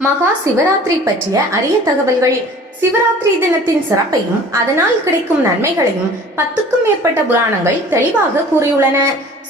மகா சிவராத்திரி பற்றிய அரிய தகவல்கள். சிவராத்திரி தினத்தின் சிறப்பையும் அதனால் கிடைக்கும் நன்மைகளையும் 10க்கும் மேற்பட்ட புராணங்கள் தெளிவாக கூறியுள்ளன.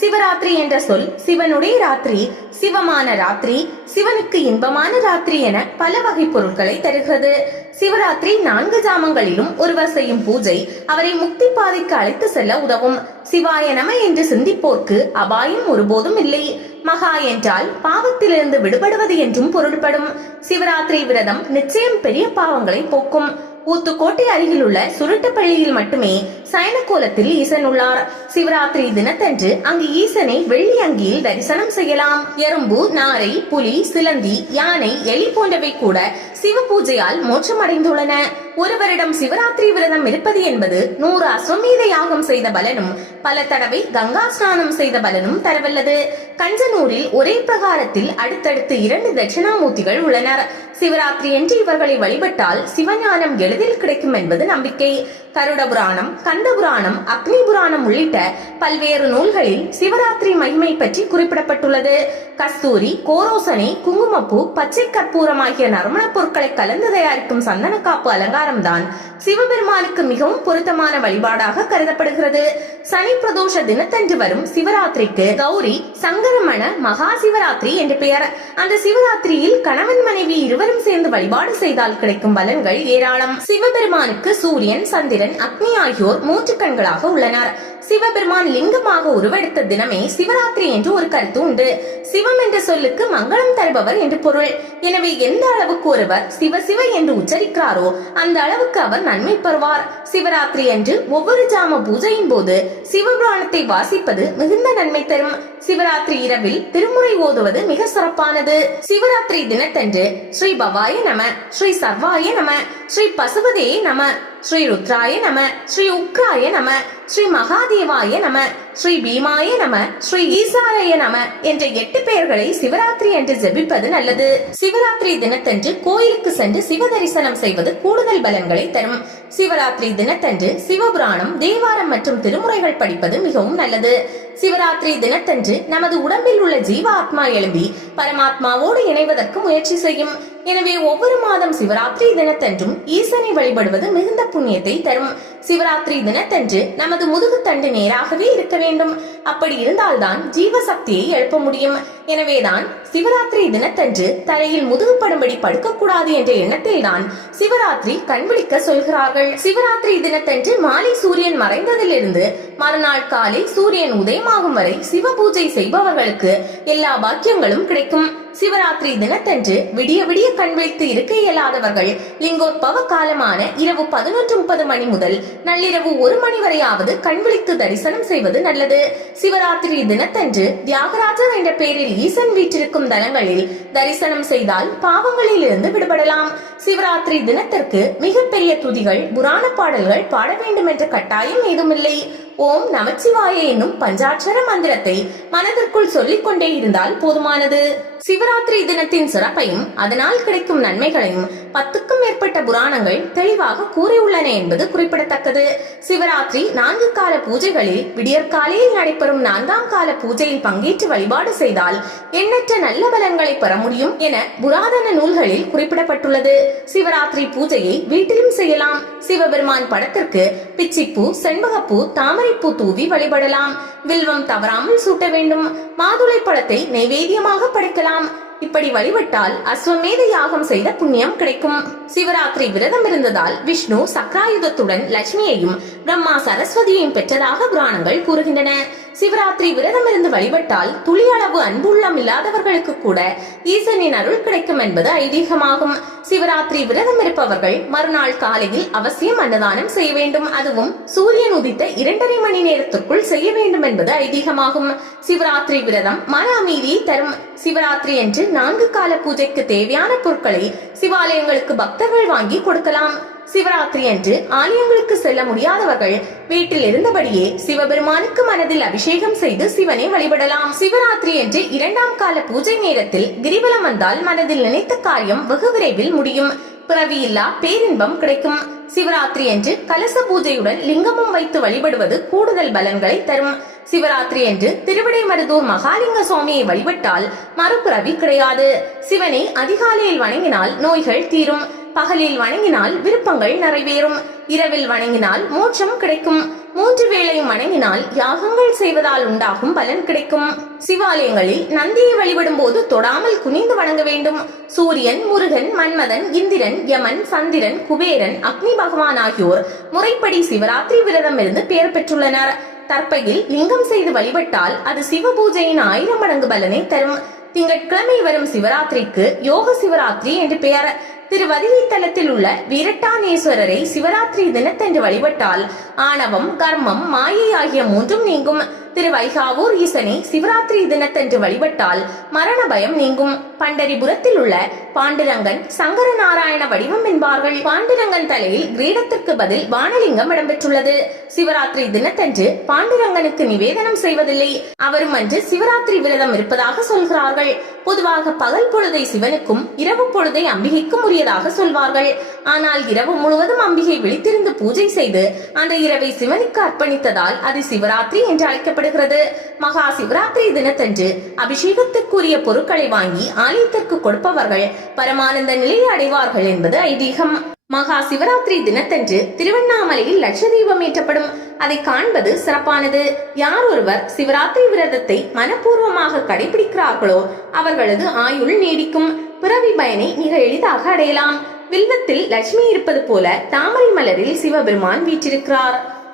சிவராத்திரி என்ற சொல் சிவனுடைய ராத்திரி, சிவமான ராத்திரி, சிவனுக்கு இன்பமான ராத்திரி என பல வகை பொருட்களை தருகிறது. சிவராத்திரி 4 ஜாமங்களிலும் ஒருவர் செய்யும் பூஜை அவரை முக்தி பாதைக்கு அழைத்து செல்ல உதவும். சிவாய நம என்று சிந்திப்போர்க்கு அபாயம் ஒருபோதும் இல்லை. மகா என்றால் பாவத்திலிருந்து விடுபடுவது என்றும் பொருள்படும். சிவராத்திரி விரதம் நிச்சயம் பெரிய பாவங்களை போக்கும். ஊத்துக்கோட்டை அருகில் உள்ள சுருட்டுப்பள்ளியில் மட்டுமே சயன கோலத்தில் ஈசன் உள்ளார். சிவராத்திரி தினத்தன்று அங்கு ஈசனை வெள்ளி அங்கியில் தரிசனம் செய்யலாம். எறும்பு, நாரை, புலி, சிலந்தி, யானை, எலி போன்றவை கூட சிவ பூஜையால் மோட்சம் அடைந்துள்ளன. ஒருவரிடம் சிவராத்திரி விரதம் இருப்பது என்பது 100 அஸ்வமேத யாகம் செய்த பலனும் பல தடவை கங்கா ஸ்நானம் செய்த பலனும் தரவல்லது. கஞ்சனூரில் ஒரே பிரகாரத்தில் அடுத்தடுத்து 2 தட்சிணாமூர்த்திகள் உள்ளனர். சிவராத்திரி என்று இவர்களை வழிபட்டால் சிவஞானம் எளிதில் கிடைக்கும் என்பது நம்பிக்கை. கருட புராணம், கந்த புராணம், அக்னி புராணம் உள்ளிட்ட பல்வேறு நூல்களில் சிவராத்திரி மகிமை பற்றி குறிப்பிடப்பட்டுள்ளது. கஸ்தூரி, கோரோசனை, குங்குமப்பூ, பச்சை கற்பூரம் ஆகிய நறுமண பொருட்களை கலந்து தயாரிக்கும் சந்தன காப்பு அலங்காரம் தான் சிவபெருமானுக்கு மிகவும் பொருத்தமான வழிபாடாக கருதப்படுகிறது. சனி பிரதோஷ தினத்தன்று வரும் சிவராத்திரிக்கு கௌரி சங்கரமண மகா சிவராத்திரி என்று பெயர். அந்த சிவராத்திரியில் கணவன் மனைவி இருவரும் சேர்ந்து வழிபாடு செய்தால் கிடைக்கும் பலன்கள் ஏராளம். சிவபெருமானுக்கு சூரியன், சந்திரன், அக்னி ஆகியோர் 3 கண்களாக உள்ளனர். சிவபெருமான் லிங்கமாக உருவெடுத்த தினமே சிவராத்திரி என்று ஒரு கருத்து உண்டு. சிவம் என்ற சொல்லுக்கு மங்களம் தருபவர் என்று பொருள். எனவே எந்த அளவுக்கு ஒருவர் சிவ சிவ என்று உச்சரிக்கிறாரோ அந்த அளவுக்கு அவர் நன்மை பெறுவார். சிவராத்திரி என்று ஒவ்வொரு ஜாம பூஜையின் போது சிவபுராணத்தை வாசிப்பது மிகுந்த நன்மை தரும். சிவராத்திரி இரவில் திருமுறை ஓதுவது மிக சிறப்பானது. சிவராத்திரி தினத்தன்று ஸ்ரீ பவாய நம, ஸ்ரீ சர்வாய நம, ஸ்ரீ பசுபதே நம, ஸ்ரீ ருத்ராய நம, ஸ்ரீ உக்ராய நம, ஸ்ரீ மகாதேவாய நம, ஸ்ரீ பீமாய நம, ஸ்ரீ ஈசாய நம என்ற 8 பெயர்களை சிவராத்திரி என்று ஜெபிப்பது நல்லது. சிவராத்திரி தினத்தன்று கோயிலுக்கு சென்று சிவ தரிசனம் செய்வது கூடுதல் பலன்களை தரும். சிவராத்திரி தினத்தன்று சிவபுராணம், தேவாரம் மற்றும் திருமுறைகள் படிப்பது மிகவும் நல்லது. சிவராத்திரி தினத்தன்று நமது உடம்பில் உள்ள ஜீவ ஆத்மா எழும்பி பரமாத்மாவோடு இணைவதற்கு முயற்சி செய்யும். எனவே ஒவ்வொரு மாதம் சிவராத்திரி தினத்தன்றும் ஈசனை வழிபடுவது மிகுந்த புண்ணியத்தை தரும். சிவராத்திரி தினத்தன்று நமது முதுகு தண்டு நேராகவே இருக்க வேண்டும். அப்படி இருந்தால்தான் ஜீவசக்தியை எழுப்ப முடியும். எனவேதான் சிவராத்திரி தினத்தன்று தரையில் முதுகுப்படும்படி படுக்கக்கூடாது என்ற எண்ணத்தில் தான் சிவராத்திரி கண்விழிக்க சொல்கிறார்கள். சிவராத்திரி தினத்தன்று மாலை சூரியன் மறைந்ததிலிருந்து மறுநாள் காலை சூரியன் உதயமாகும் வரை சிவ பூஜை செய்பவர்களுக்கு எல்லா பாக்கியங்களும் கிடைக்கும். சிவராத்திரி தினத்தன்று விடிய விடிய கண் விழித்து இருக்க இயலாதவர்கள் லிங்கோத்பவ காலமான இரவு 11:30 மணி முதல் நள்ளிரவு 1 மணி வரையாவது கண் விழித்து தரிசனம் செய்வது நல்லது. சிவராத்திரி தினத்தன்று தியாகராஜர் என்ற பெயரில் ஈசன் வீற்றிருக்கும் தலங்களில் தரிசனம் செய்தால் பாவங்களில் இருந்து விடுபடலாம். சிவராத்திரி தினத்திற்கு மிகப்பெரிய துதிகள், புராண பாடல்கள் பாட வேண்டும் என்ற கட்டாயம் ஏதுமில்லை. ஓம் நமச்சிவாய என்னும் பஞ்சாட்சர மந்திரத்தை மனதிற்குள் சொல்லிக் கொண்டே இருந்தால் போதுமானது. சிவராத்திரி தினத்தின் சிறப்பையும் அதனால் கிடைக்கும் நன்மைகளையும் 10க்கும் மேற்பட்ட புராணங்கள் தெளிவாக கூறியுள்ளன என்பது குறிப்பிடத்தக்கது. சிவராத்திரி 4 கால பூஜைகளில் விடியற்காலையில் நடைபெறும் 4ஆம் கால பூஜையில் பங்கேற்று வழிபாடு செய்தால் எண்ணற்ற நல்ல பலன்களை பெற முடியும் என புராதன நூல்களில் குறிப்பிடப்பட்டுள்ளது. சிவராத்திரி பூஜையை வீட்டிலும் செய்யலாம். சிவபெருமான் படத்திற்கு பிச்சிப்பூ, செண்பகப்பூ, தாமரைப்பூ தூவி வழிபடலாம். வில்வம் தவறாமல் சூட்ட வேண்டும். மாதுளை பழத்தை நைவேத்தியமாக படைக்கலாம். இப்படி வழிபட்டால் அஸ்வமேத யாகம் செய்த புண்ணியம் கிடைக்கும். சிவராத்திரி விரதம் இருந்ததால் விஷ்ணு சக்ராயுதத்துடன் லட்சுமியையும் பிரம்மா சரஸ்வதியையும் பெற்றதாக புராணங்கள் கூறுகின்றன. சிவராத்திரி விரதம் இருந்து வழிபட்டால் துளி அளவு அன்புள்ளம் இல்லாதவர்களுக்கு கூட ஈசனின் அருள் கிடைக்கும் என்பது ஐதீகமாகும். சிவராத்திரி விரதம் இருப்பவர்கள் மறுநாள் காலையில் அவசியம் அன்னதானம் செய்ய வேண்டும். அதுவும் சூரியன் உதித்த 2.5 மணி நேரத்திற்குள் செய்ய வேண்டும் என்பது ஐதீகமாகும். சிவராத்திரி விரதம் மன அமைதியை தரும். சிவராத்திரி என்று 4 கால பூஜைக்கு தேவையான பொருட்களை சிவாலயங்களுக்கு பக்தர்கள் வாங்கி கொடுக்கலாம். சிவராத்திரி அன்று ஆலயங்களுக்கு செல்ல முடியாதவர்கள் வீட்டில் இருந்தபடியே சிவபெருமானுக்கு மனதில் அபிஷேகம் செய்து சிவனை வழிபடலாம். சிவராத்திரி என்று 2ஆம் கால பூஜை நேரத்தில் கிரிவலம் வந்தால் மனதில் நினைத்த காரியம் வெகு விரைவில் முடியும். பிறவியில்லா பேரின்பம் கிடைக்கும். சிவராத்திரி என்று கலச பூஜையுடன் லிங்கமும் வைத்து வழிபடுவது கூடுதல் பலன்களை தரும். சிவராத்திரி என்று திருவிடைமருதூர் மகாலிங்க சுவாமியை வழிபட்டால் மறுபிறவி கிடையாது. சிவனை அதிகாலையில் வணங்கினால் நோய்கள் தீரும், பகலில் வணங்கினால் விருப்பங்கள் நிறைவேறும், இரவில் வணங்கினால் மோட்சம் கிடைக்கும், 3 வேளையும் வணங்கினால் யாகங்கள் செய்வதால் உண்டாகும் பலன் கிடைக்கும். சிவாலயங்களில் நந்தியை வழிபடும் போது தொடாமல் குனிந்து வணங்க வேண்டும். சூரியன், முருகன், மன்மதன், இந்திரன், யமன், சந்திரன், குபேரன், அக்னி பகவான் ஆகியோர் முறைப்படி சிவராத்திரி விரதம் இருந்து பெயர் பெற்றுள்ளனர். தற்பையில் லிங்கம் செய்து வழிபட்டால் அது சிவ பூஜையின் 1000 மடங்கு பலனை தரும். திங்கட்கிழமை வரும் சிவராத்திரிக்கு யோக சிவராத்திரி என்று பெயர். திருவதிகை தலத்தில் உள்ள வீரட்டானேஸ்வரரை சிவராத்திரி தினத்தன்று வழிபட்டால் ஆணவம், கர்மம், மாயை ஆகிய 3ம் நீங்கும். திருவைகாவூர் ஈசனை சிவராத்திரி தினத்தன்று வழிபட்டால் மரண பயம் நீங்கும். பண்டரிபுரத்தில் உள்ள பாண்டுரங்கன் சங்கர நாராயண வடிவம் என்பார்கள். பாண்டுரங்கன் தலையில் கிரீடத்திற்கு பதில் வானலிங்கம் இடம்பெற்றுள்ளது. சிவராத்திரி தினத்தன்று பாண்டுரங்கனுக்கு நிவேதனம் செய்வதில்லை. அவரும் அன்று சிவராத்திரி விரதம் இருப்பதாக சொல்கிறார்கள். பொதுவாக பகல் பொழுதை சிவனுக்கும் இரவு பொழுதை அம்பிகைக்கும் உரியதாக சொல்வார்கள். ஆனால் இரவு முழுவதும் அம்பிகை விழித்திருந்து பூஜை செய்து அந்த இரவை சிவனுக்கு அர்ப்பணித்ததால் அது சிவராத்திரி என்று அழைக்கப்படுகிறது. மகா சிவராத்திரி தினத்தன்று அபிஷேகத்துக்குரிய பொருட்களை வாங்கி ஆலயத்திற்கு கொடுப்பவர்கள் பரமானந்த நிலையை அடைவார்கள் என்பது ஐதீகம். மகா சிவராத்திரி தினத்தன்று திருவண்ணாமலையில் லட்சதீபம் ஏற்றப்படும். அதை காண்பது சிறப்பானது. யார் ஒருவர் சிவராத்திரி விரதத்தை மனப்பூர்வமாக கடைபிடிக்கிறார்களோ அவர்களது ஆயுள் நீடிக்கும். பிறவி பயனை மிக எளிதாக அடையலாம். வில்வத்தில் லட்சுமி இருப்பது போல தாமரை மலரில் சிவபெருமான் வீற்றிருக்கிறார்.